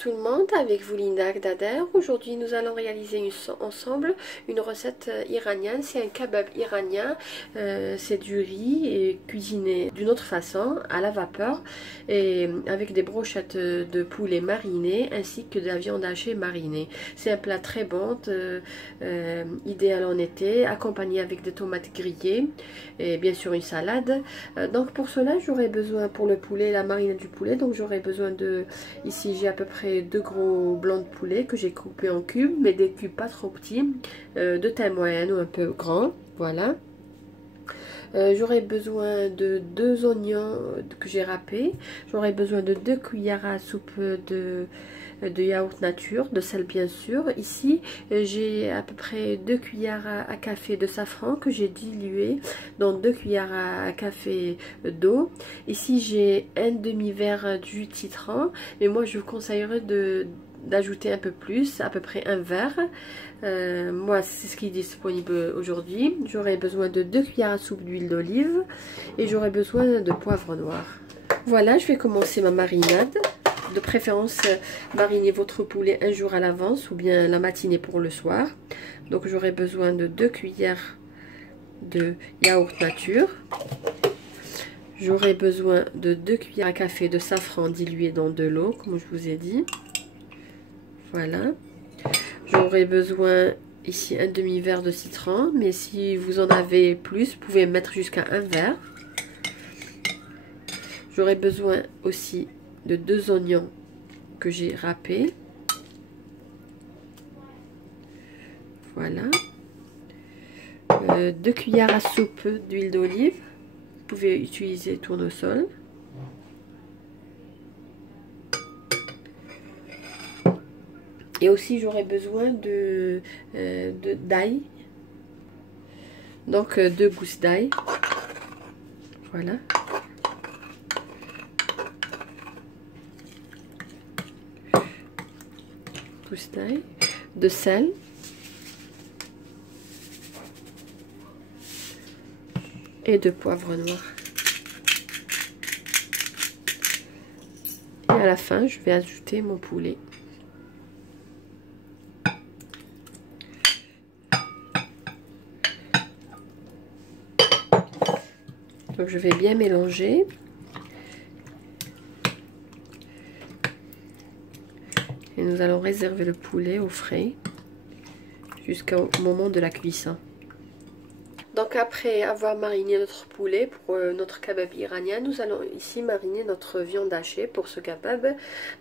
tout le monde, avec vous Linda Dader. Aujourd'hui nous allons réaliser ensemble une recette iranienne. C'est un kebab iranien, c'est du riz et cuisiné d'une autre façon, à la vapeur, et avec des brochettes de poulet marinées ainsi que de la viande hachée marinée. C'est un plat très bon, idéal en été, accompagné avec des tomates grillées et bien sûr une salade. Donc pour cela j'aurai besoin, pour le poulet, la marinade du poulet, donc j'aurai besoin de, ici j'ai à peu près 2 gros blancs de poulet que j'ai coupés en cubes, mais des cubes pas trop petits, de taille moyenne ou un peu grand, voilà. J'aurai besoin de 2 oignons que j'ai râpés, j'aurai besoin de 2 cuillères à soupe de yaourt nature, de sel bien sûr. Ici j'ai à peu près 2 cuillères à café de safran que j'ai dilué dans 2 cuillères à café d'eau. Ici j'ai un demi-verre de jus de citron, mais moi je vous conseillerais d'ajouter un peu plus, à peu près un verre. Moi c'est ce qui est disponible aujourd'hui. J'aurai besoin de 2 cuillères à soupe d'huile d'olive et j'aurai besoin de poivre noir. Voilà, je vais commencer ma marinade. De préférence, marinez votre poulet un jour à l'avance ou bien la matinée pour le soir. Donc j'aurai besoin de 2 cuillères de yaourt nature. J'aurai besoin de 2 cuillères à café de safran dilué dans de l'eau, comme je vous ai dit. Voilà. J'aurai besoin ici un demi-verre de citron, mais si vous en avez plus, vous pouvez mettre jusqu'à un verre. J'aurai besoin aussi de 2 oignons que j'ai râpés. Voilà. 2 cuillères à soupe d'huile d'olive. Vous pouvez utiliser tournesol. Et aussi j'aurai besoin d'ail. Donc 2 gousses d'ail. Voilà. D'ail, de sel, et de poivre noir. Et à la fin, je vais ajouter mon poulet. Donc je vais bien mélanger. Et nous allons réserver le poulet au frais jusqu'au moment de la cuisson. Donc après avoir mariné notre poulet pour notre kebab iranien, nous allons ici mariner notre viande hachée pour ce kebab.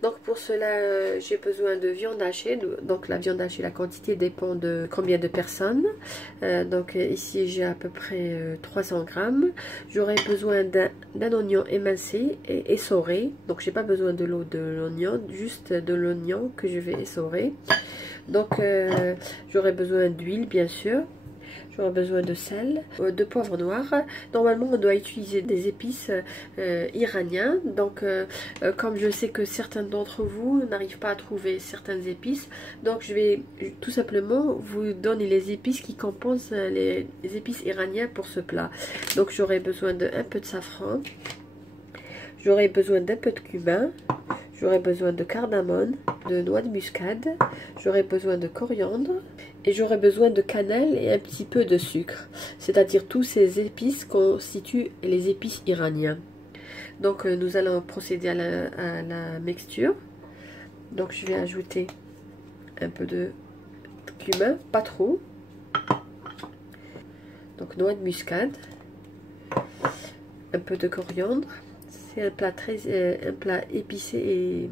Donc pour cela, j'ai besoin de viande hachée. Donc la viande hachée, la quantité dépend de combien de personnes. Donc ici j'ai à peu près 300 grammes. J'aurai besoin d'un oignon émincé et essoré. Donc j'ai pas besoin de l'eau de l'oignon, juste de l'oignon que je vais essorer. Donc j'aurai besoin d'huile bien sûr. J'aurai besoin de sel, de poivre noir. Normalement, on doit utiliser des épices iraniens. Donc, comme je sais que certains d'entre vous n'arrivent pas à trouver certaines épices, donc je vais tout simplement vous donner les épices qui compensent les épices iraniennes pour ce plat. Donc, j'aurai besoin d'un peu de safran. J'aurai besoin d'un peu de cumin. J'aurai besoin de cardamome, de noix de muscade, j'aurai besoin de coriandre et j'aurai besoin de cannelle et un petit peu de sucre. C'est-à-dire tous ces épices constituent les épices iraniennes. Donc nous allons procéder à la mixture. Donc je vais ajouter un peu de cumin, pas trop. Donc noix de muscade, un peu de coriandre. C'est un plat épicé et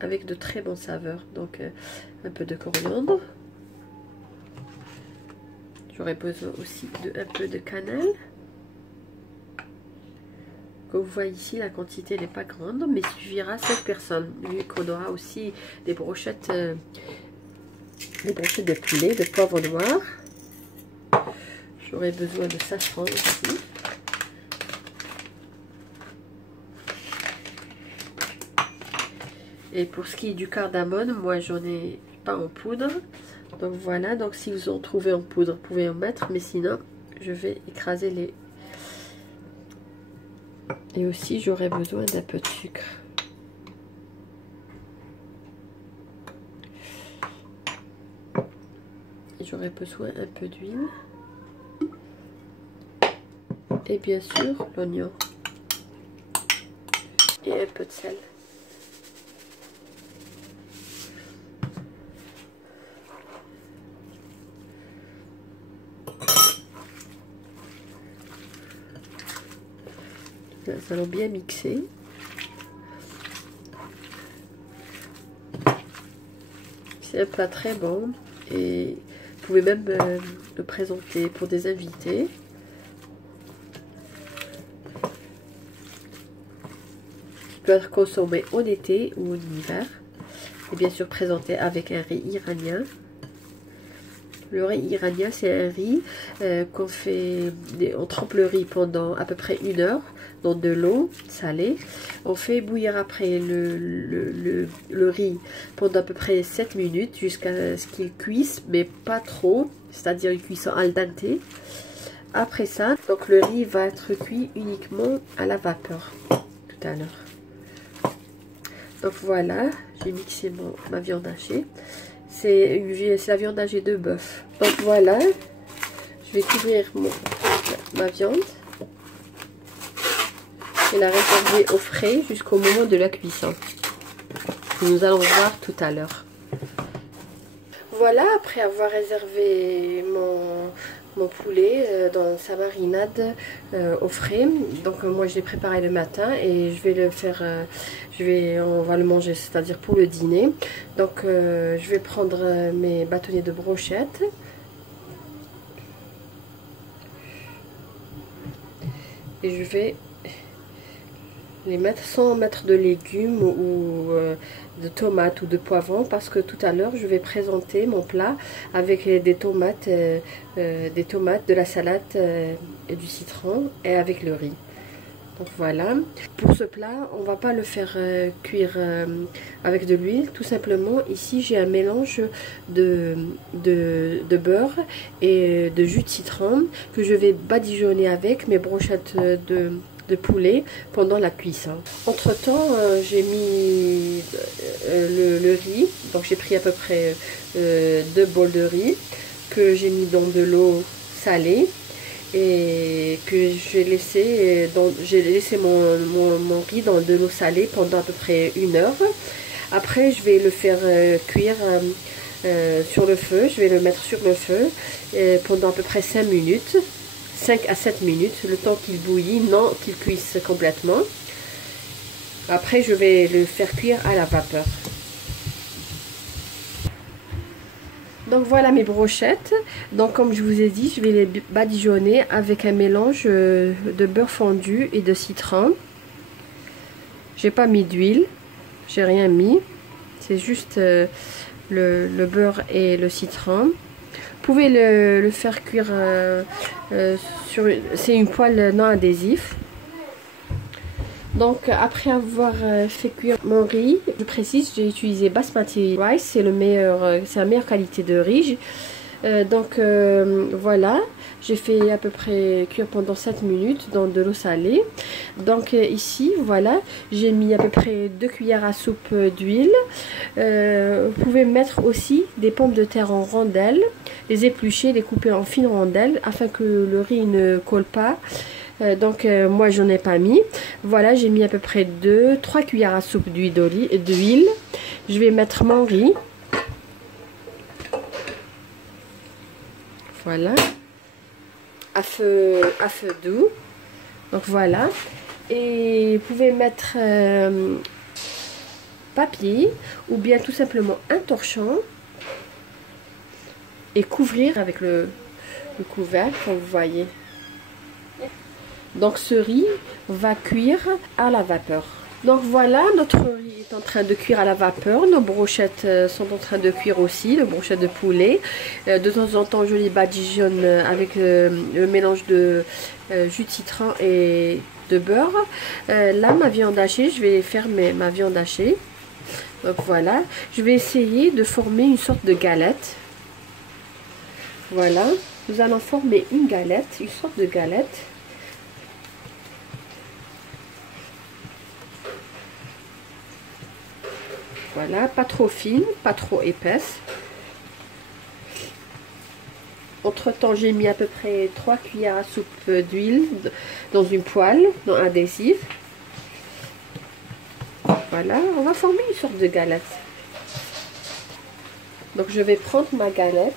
avec de très bonnes saveurs. Donc un peu de coriandre. J'aurai besoin aussi d'un peu de cannelle. Comme vous voyez ici, la quantité n'est pas grande, mais suffira à 7 personnes. Vu qu'on aura aussi des brochettes de poulet, de poivre noir. J'aurai besoin de safran aussi. Et pour ce qui est du cardamome, moi j'en ai pas en poudre. Donc voilà, donc si vous en trouvez en poudre, vous pouvez en mettre. Mais sinon, je vais écraser les... Et aussi, j'aurai besoin d'un peu de sucre. j'aurai besoin un peu d'huile. Et bien sûr, l'oignon. Et un peu de sel. Nous allons bien mixer. C'est un plat très bon et vous pouvez même le présenter pour des invités. Il peut être consommé en été ou en hiver. Et bien sûr présenté avec un riz iranien. Le riz iranien, c'est un riz qu'on fait, on trempe le riz pendant à peu près 1 heure dans de l'eau salée. On fait bouillir après le riz pendant à peu près 7 minutes jusqu'à ce qu'il cuise, mais pas trop, c'est-à-dire une cuisson al dente. Après ça, donc le riz va être cuit uniquement à la vapeur tout à l'heure. Donc voilà, j'ai mixé ma viande hachée. C'est la viande hachée de bœuf. Donc voilà, je vais couvrir ma viande et la réserver au frais jusqu'au moment de la cuisson. Nous allons voir tout à l'heure. Voilà, après avoir réservé mon poulet dans sa marinade au frais. Donc moi je l'ai préparé le matin et je vais le faire, on va le manger, c'est-à-dire pour le dîner. Donc je vais prendre mes bâtonnets de brochettes. Et je vais les mettre sans mettre de légumes ou de tomates ou de poivrons, parce que tout à l'heure je vais présenter mon plat avec des tomates, de la salade et du citron et avec le riz. Donc voilà, pour ce plat on va pas le faire cuire avec de l'huile, tout simplement. Ici j'ai un mélange de beurre et de jus de citron que je vais badigeonner avec mes brochettes de poulet pendant la cuisson. Entre temps j'ai mis le riz, donc j'ai pris à peu près 2 bols de riz que j'ai mis dans de l'eau salée et que j'ai laissé mon riz dans de l'eau salée pendant à peu près 1 heure. Après je vais le faire cuire sur le feu, je vais le mettre sur le feu pendant à peu près 5 minutes. 5 à 7 minutes, le temps qu'il bouillit, non qu'il cuise complètement. Après je vais le faire cuire à la vapeur. Donc voilà mes brochettes. Donc comme je vous ai dit, je vais les badigeonner avec un mélange de beurre fondu et de citron. J'ai pas mis d'huile, j'ai rien mis, c'est juste le beurre et le citron. Vous pouvez le faire cuire c'est une poêle non adhésif. Donc après avoir fait cuire mon riz, je précise, j'ai utilisé basmati rice, c'est la meilleure qualité de riz. Voilà, j'ai fait à peu près cuire pendant 7 minutes dans de l'eau salée. Donc ici, voilà, j'ai mis à peu près 2 cuillères à soupe d'huile. Vous pouvez mettre aussi des pommes de terre en rondelles, les éplucher, les couper en fines rondelles afin que le riz ne colle pas. Moi j'en ai pas mis. Voilà, j'ai mis à peu près 3 cuillères à soupe d'huile. Je vais mettre mon riz. Voilà, à feu doux. Donc voilà, et vous pouvez mettre papier ou bien tout simplement un torchon et couvrir avec le couvercle, comme vous voyez. Donc ce riz va cuire à la vapeur. Donc voilà, notre riz est en train de cuire à la vapeur. Nos brochettes sont en train de cuire aussi, les brochettes de poulet. De temps en temps, je les badigeonne avec le mélange de jus de citron et de beurre. Là, ma viande hachée, je vais faire ma viande hachée. Donc voilà, je vais essayer de former une sorte de galette. Voilà, nous allons former une sorte de galette. Voilà, pas trop fine, pas trop épaisse. Entre temps, j'ai mis à peu près 3 cuillères à soupe d'huile dans une poêle, dans un adhésif. Voilà, on va former une sorte de galette. Donc je vais prendre ma galette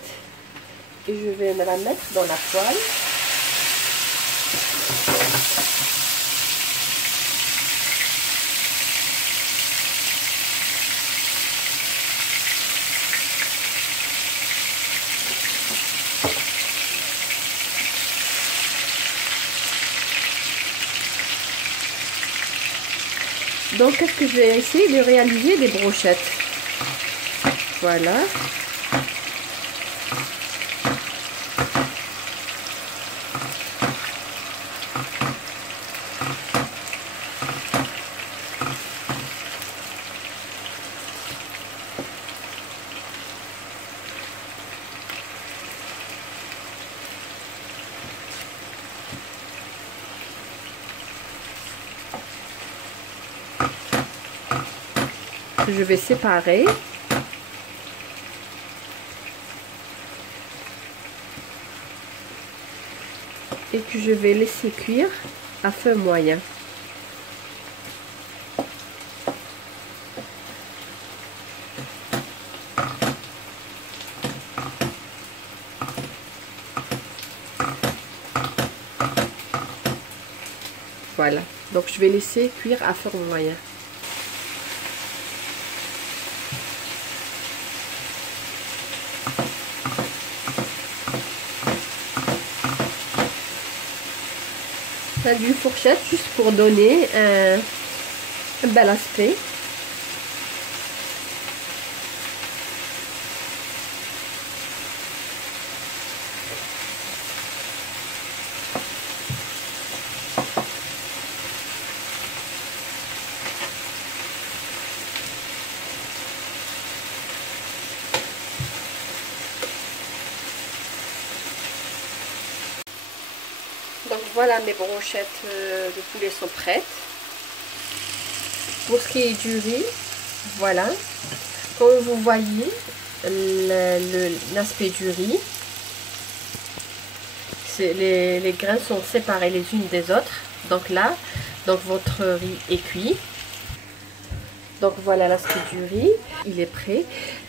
et je vais me la mettre dans la poêle. Donc, qu'est-ce que je vais essayer de réaliser des brochettes. Voilà. Je vais séparer. Et que je vais laisser cuire à feu moyen. Voilà, donc je vais laisser cuire à feu moyen. D'une fourchette juste pour donner un bel aspect. Donc voilà, mes brochettes de poulet sont prêtes. Pour ce qui est du riz, voilà, comme vous voyez l'aspect du riz, les grains sont séparés les unes des autres. Donc là, donc votre riz est cuit. Donc voilà l'aspect du riz, il est prêt.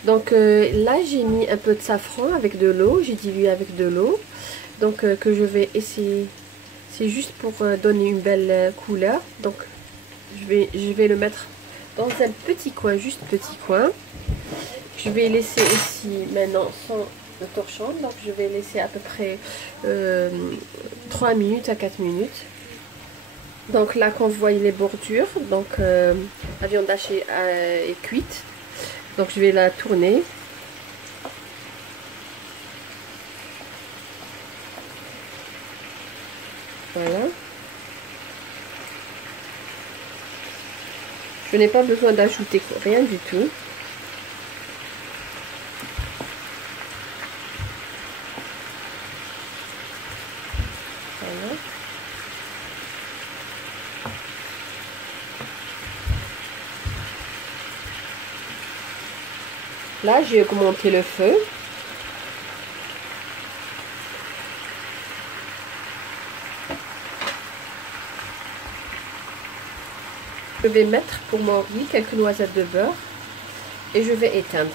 Donc là j'ai mis un peu de safran avec de l'eau, j'ai dilué avec de l'eau. Donc que je vais essayer. C'est juste pour donner une belle couleur. Donc je vais le mettre dans un petit coin, juste petit coin. Je vais laisser ici maintenant sans le torchon. Donc je vais laisser à peu près 3 minutes à 4 minutes. Donc là quand vous voyez les bordures, donc la viande hachée est cuite. Donc je vais la tourner. Voilà. Je n'ai pas besoin d'ajouter rien du tout. Voilà. Là, j'ai augmenté le feu. Je vais mettre pour mon riz quelques noisettes de beurre et je vais éteindre.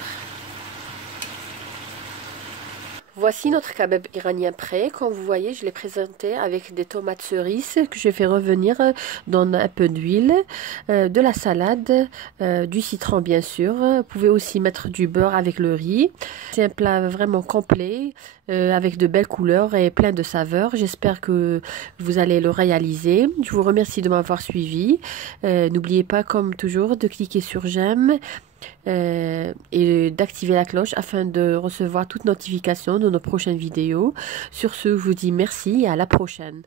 Voici notre kebab iranien prêt. Comme vous voyez, je l'ai présenté avec des tomates cerises que je fais revenir dans un peu d'huile, de la salade, du citron bien sûr. Vous pouvez aussi mettre du beurre avec le riz. C'est un plat vraiment complet, avec de belles couleurs et plein de saveurs. J'espère que vous allez le réaliser. Je vous remercie de m'avoir suivi. N'oubliez pas, comme toujours, de cliquer sur j'aime. Et d'activer la cloche afin de recevoir toute notification de nos prochaines vidéos. Sur ce, je vous dis merci et à la prochaine.